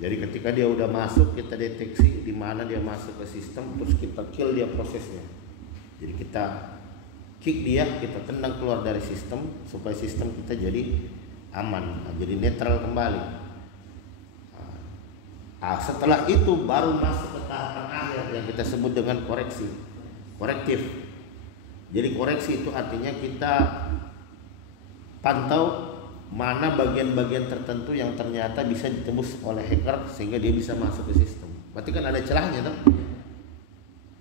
Jadi ketika dia udah masuk, kita deteksi di mana dia masuk ke sistem, terus kita kill dia prosesnya. Jadi kita kick dia, kita tendang keluar dari sistem supaya sistem kita jadi aman, jadi netral kembali. Setelah itu baru masuk ke tahapan akhir yang kita sebut dengan korektif. Jadi koreksi itu artinya kita pantau mana bagian-bagian tertentu yang ternyata bisa ditembus oleh hacker sehingga dia bisa masuk ke sistem. Berarti kan ada celahnya toh.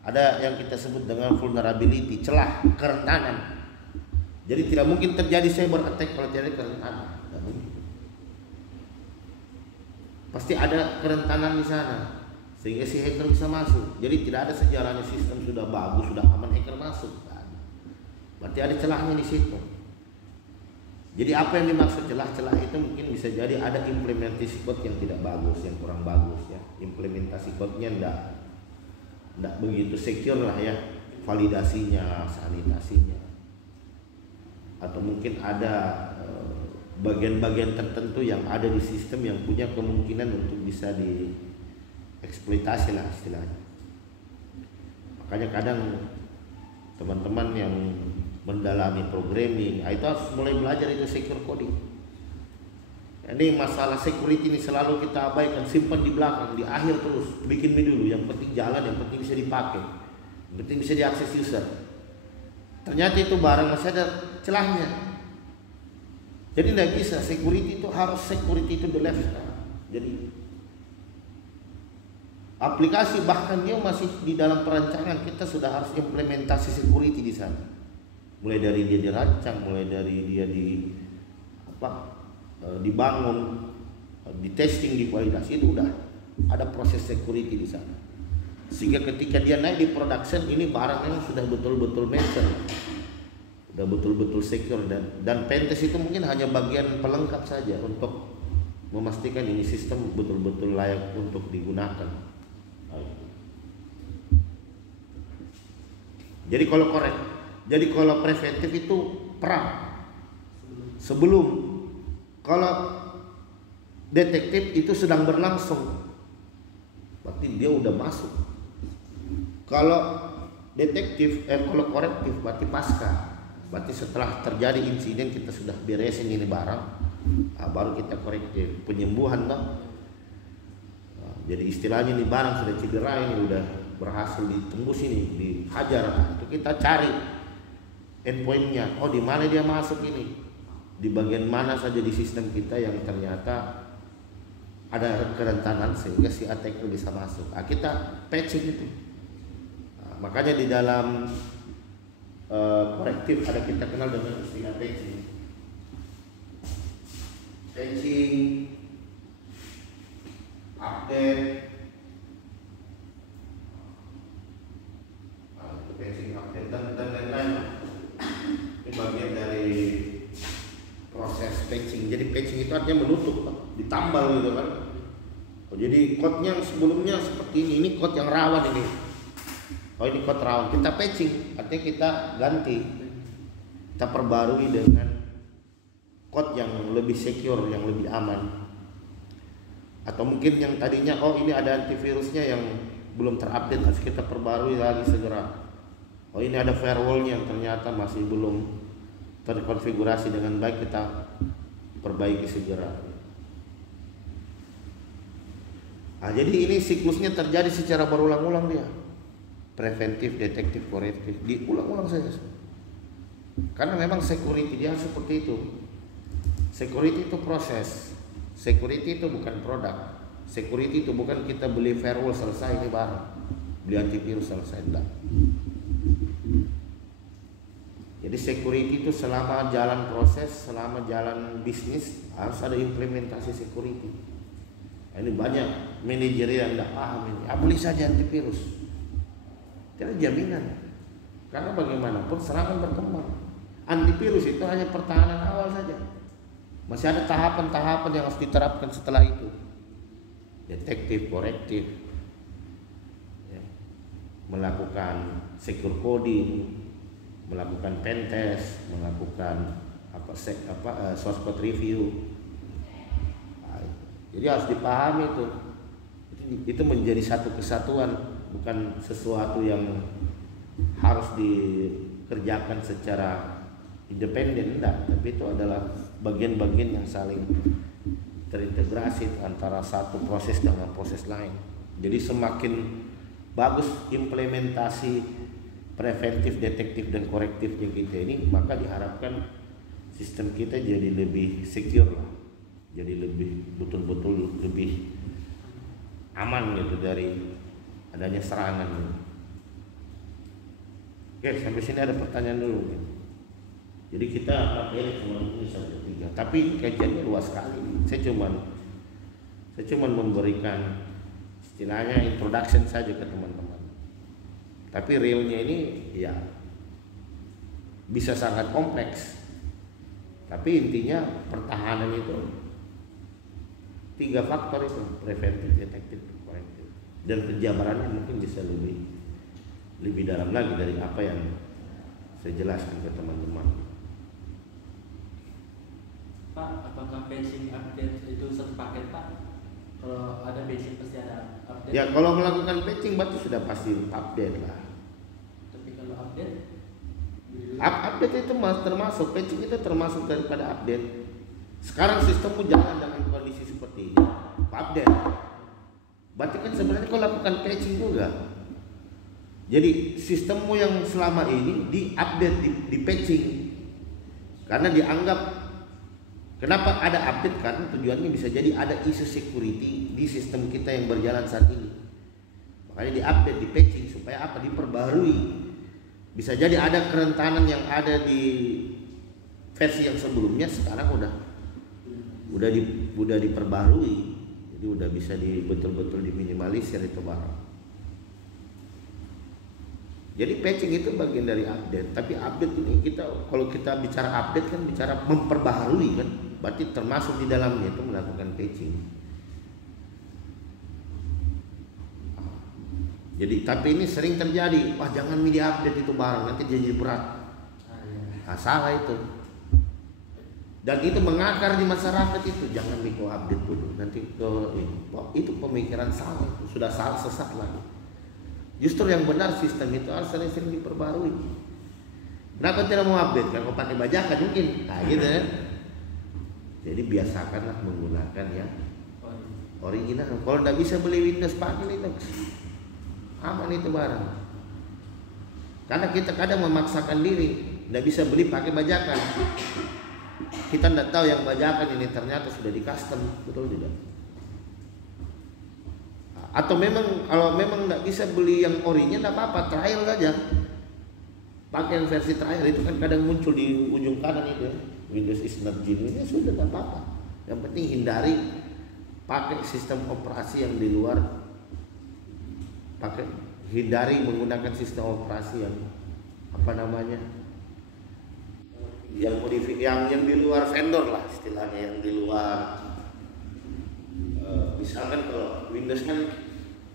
Ada yang kita sebut dengan vulnerability, celah, kerentanan. Jadi tidak mungkin terjadi cyber attack kalau tidak ada kerentanan. Pasti ada kerentanan di sana sehingga si hacker bisa masuk. Jadi tidak ada sejarahnya sistem sudah bagus, sudah aman, hacker masuk. Berarti ada celahnya di situ. Jadi apa yang dimaksud celah-celah itu mungkin bisa jadi ada implementasi code yang tidak bagus, yang kurang bagus ya. Implementasi code-nya enggak begitu secure lah ya, validasinya, sanitasinya. Atau mungkin ada bagian-bagian tertentu yang ada di sistem yang punya kemungkinan untuk bisa dieksploitasi lah istilahnya. Makanya kadang teman-teman yang mendalami programming itu harus mulai belajar itu secure coding. Ini masalah security ini selalu kita abaikan, simpan di belakang, di akhir terus, bikin dulu. Yang penting jalan, yang penting bisa dipakai, yang penting bisa diakses user. Ternyata itu barang masih ada celahnya. Jadi tidak bisa, security itu harus security to the left. Jadi aplikasi bahkan dia masih di dalam perancangan, kita sudah harus implementasi security di sana. Mulai dari dia dirancang, mulai dari dia dibangun, di testing, di validasi, itu udah ada proses security di sana. Sehingga ketika dia naik di production, ini barangnya sudah betul-betul mature, udah betul-betul secure, dan pentest itu mungkin hanya bagian pelengkap saja untuk memastikan ini sistem betul-betul layak untuk digunakan. Jadi kalau preventif itu perang sebelum, kalau detektif itu sedang berlangsung, berarti dia udah masuk. Kalau kalau korektif berarti pasca, berarti setelah terjadi insiden kita sudah beresin ini barang, baru kita korektif, penyembuhan toh. Jadi istilahnya ini barang sudah cedera, ini udah berhasil ditembus, ini dihajar, itu kita cari endpointnya. Oh, di mana dia masuk ini, di bagian mana saja di sistem kita yang ternyata ada kerentanan sehingga si attacker bisa masuk. Kita patching itu. Makanya di dalam korektif ada kita kenal dengan istilah patching, update, update dan lain-lain. Ini bagian dari proses patching. Jadi patching itu artinya menutup, ditambal gitu kan. Jadi code-nya sebelumnya seperti ini code yang rawan ini. Oh, ini code rawan, kita patching, artinya kita ganti, kita perbarui dengan code yang lebih secure, yang lebih aman. Atau mungkin yang tadinya ini ada antivirusnya yang belum terupdate, harus kita perbarui lagi segera. Oh, ini ada firewallnya yang ternyata masih belum terkonfigurasi dengan baik, kita perbaiki segera. Jadi ini siklusnya terjadi secara berulang-ulang dia. Preventif, detektif, korektif, diulang-ulang saja. Karena memang security dia seperti itu. Security itu proses. Security itu bukan produk. Security itu bukan kita beli firewall selesai ini barang, beli antivirus selesai, enggak. Jadi security itu selama jalan proses, selama jalan bisnis harus ada implementasi security. Ini banyak manajer yang tidak paham ini. Beli saja antivirus. Tidak jaminan. Karena bagaimanapun serangan berkembang. Antivirus itu hanya pertahanan awal saja. Masih ada tahapan-tahapan yang harus diterapkan setelah itu. Detektif, korektif, ya. Melakukan secure coding, melakukan pentest, melakukan source code review. Jadi harus dipahami itu. itu menjadi satu kesatuan, bukan sesuatu yang harus dikerjakan secara independen, enggak, tapi itu adalah bagian-bagian yang saling terintegrasi antara satu proses dengan proses lain. Jadi semakin bagus implementasi preventif, detektif, dan korektifnya kita ini, maka diharapkan sistem kita jadi lebih secure lah, jadi lebih betul-betul lebih aman gitu dari adanya serangan. Oke, sampai sini ada pertanyaan dulu. Jadi kita materi cuma ini sampai 3, tapi kajiannya luas sekali. Saya cuman memberikan istilahnya introduction saja ke teman-teman. Tapi realnya ini ya bisa sangat kompleks. Tapi intinya pertahanan itu 3 faktor itu, preventif, detektif, korektif. Dan penjabarannya mungkin bisa lebih dalam lagi dari apa yang saya jelaskan ke teman-teman. Pak, apakah patching update itu satu paket, Pak? Kalau ada patching pasti ada update. Ya, kalau melakukan patching berarti sudah pasti update lah. Tapi kalau update itu termasuk, patching itu termasuk daripada update. Sekarang sistemmu jalan dengan kondisi seperti ini, update. Berarti kan sebenarnya kau lakukan patching juga. Jadi sistemmu yang selama ini di-update, di patching. Karena dianggap, kenapa ada update? Karena tujuannya bisa jadi ada isu security di sistem kita yang berjalan saat ini. Makanya di-update, di patching supaya apa? Diperbarui. Bisa jadi ada kerentanan yang ada di versi yang sebelumnya sekarang udah diperbarui. Jadi udah bisa betul-betul diminimalisir itu barang. Jadi patching itu bagian dari update. Tapi update ini kalau kita bicara update kan bicara memperbaharui kan. Berarti termasuk di dalamnya itu melakukan patching. Jadi tapi ini sering terjadi, wah jangan media update itu barang nanti jadi berat. Nah, salah itu. Dan itu mengakar di masyarakat itu, jangan mikro update dulu nanti itu pemikiran salah, itu sudah salah, sesat lagi. Justru yang benar sistem itu harus sering-sering diperbarui. Kenapa tidak mau update? Kalau pakai bajakan mungkin, nah gitu ya. Jadi biasakanlah menggunakan yang original. Kalau tidak bisa beli Windows pakai itu, aman itu barang. Karena kita kadang memaksakan diri, tidak bisa beli pakai bajakan. Kita tidak tahu yang bajakan ini ternyata sudah di custom, betul tidak? Atau memang kalau memang tidak bisa beli yang orinya tidak apa-apa, trial saja. Pakai yang versi trial itu kan kadang muncul di ujung kanan itu ya. Windows is not genuine, sudah tidak apa-apa. Yang penting hindari pakai sistem operasi yang di luar, hindari menggunakan sistem operasi yang yang di luar vendor lah istilahnya, yang di luar. Misalkan kalau Windows kan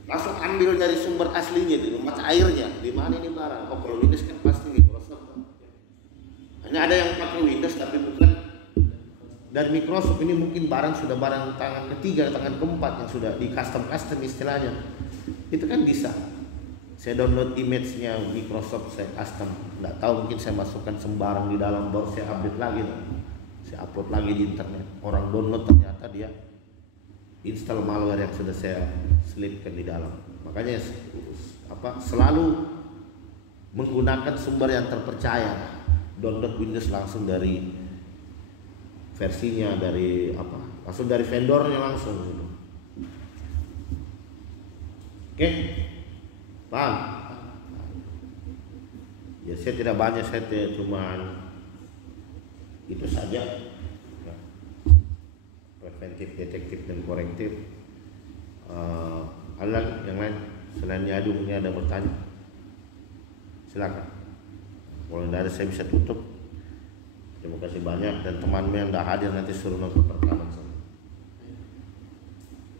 langsung ambil dari sumber aslinya di rumah airnya, di mana ini barang. Oh kalau Windows kan pasti Microsoft. Hanya ada yang pakai Windows tapi bukan dari Microsoft. Ini mungkin barang sudah barang tangan ketiga, tangan keempat yang sudah di custom istilahnya. Itu kan bisa. Saya download image-nya Microsoft, saya custom. Nggak tahu, mungkin saya masukkan sembarang di dalam, baru saya update lagi. Saya upload lagi di internet. Orang download ternyata dia install malware yang sudah saya selipkan di dalam. Makanya selalu menggunakan sumber yang terpercaya. Download Windows langsung dari versinya, langsung dari vendornya langsung. Oke, paham? Ya saya tidak banyak, saya cuman itu saja. Preventif, detektif, dan korektif. Ada yang lain selain Yadu ini ada bertanya? Silakan. Kalau tidak ada saya bisa tutup. Terima kasih banyak, dan temanmu yang tidak hadir nanti suruh nonton rekaman sana.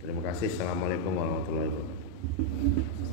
Terima kasih. Assalamualaikum warahmatullahi wabarakatuh.